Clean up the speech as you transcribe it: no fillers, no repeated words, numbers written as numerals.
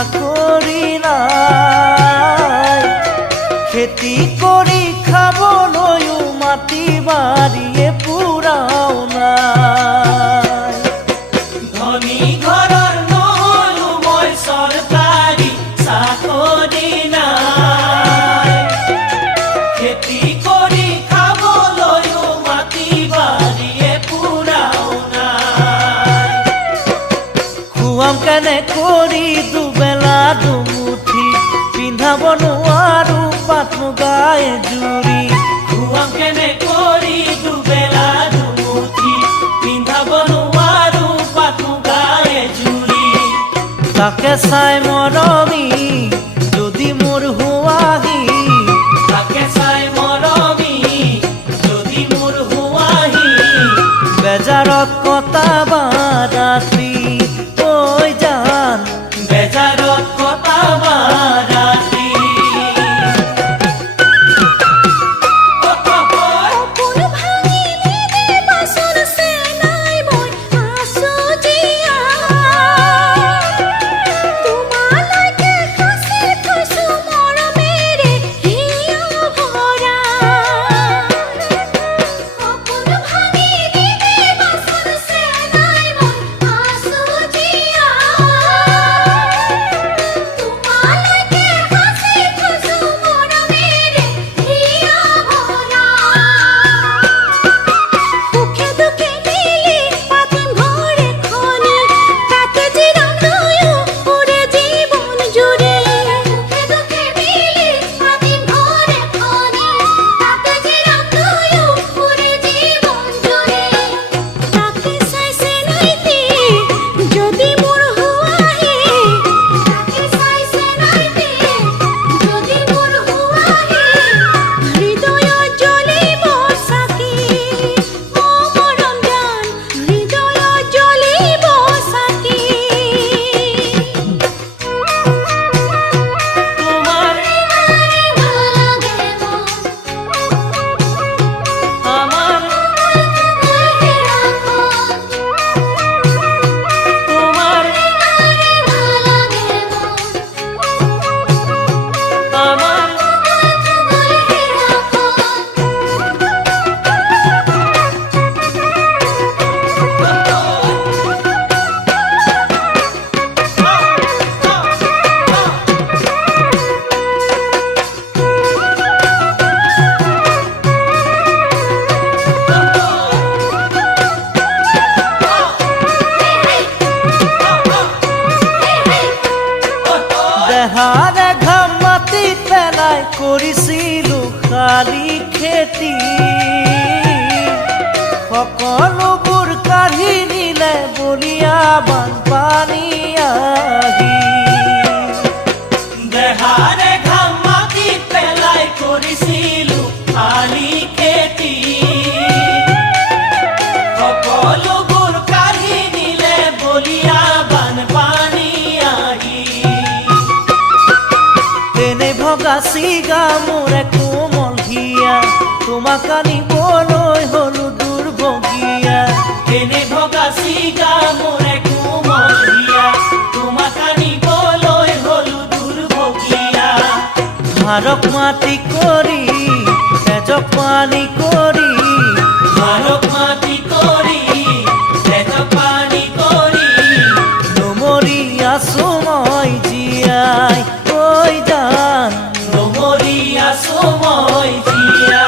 চাকৰি নাই, খেতি কৰি খাবলৈও মাটি বাৰীয়ে পুৰাও নাই। ধনী ঘৰৰ নহলো মই চৰকাৰী চাকৰি নাই, খেতি কৰি খাবলৈও মাটি বাৰীয়ে পুৰাও নাই। খুৱাম কেনে কৰি দুবেলা দুমুঠি, পিন্ধাব নোৱাৰো পাট মুগা এযোৰি। খুৱাম কেনে কৰি দুবেলা দুমুঠি, পিন্ধাব নোৱাৰো পাট মুগা এযোৰি। তাকে চাই মৰমি যদি মোৰ হুৱাহি, তাকে চাই মৰমি যদি মোৰ হুৱাহি, বেজাৰত কটাবা ৰাতি ঐ জান, বেজাৰত কটাবা ৰাতি। দেহাৰে ঘাম মাটিত পেলাই কৰিছিলো খালি খেতি, সকলোবোৰ কাঢ়ি নিলে বলিয়া বানপানী আহি। দেহাৰে ঘাম মাটিত পেলাই কৰিছিলো খালি খেতি, সকলোবোৰ কাঢ়ি নিলে বলিয়া বানপানী আহি। তেনে ভগা চিগা মোৰে কোমল হিয়া, তোমাক আনিবলৈ হলো দুৰ্ভগীয়া। তেনে ভগা চিগা মোৰে কোমল হিয়া, তোমাক আনিবলৈ হলো দুৰ্ভগীয়া। হাড়ক মাটি কৰি তেজক পানী কৰি, হাড়ক মাটি কৰি তেজক পানী কৰি, নমৰি আছো মই জীয়াই ঐ জান, নমৰি আছো মই জীয়াই।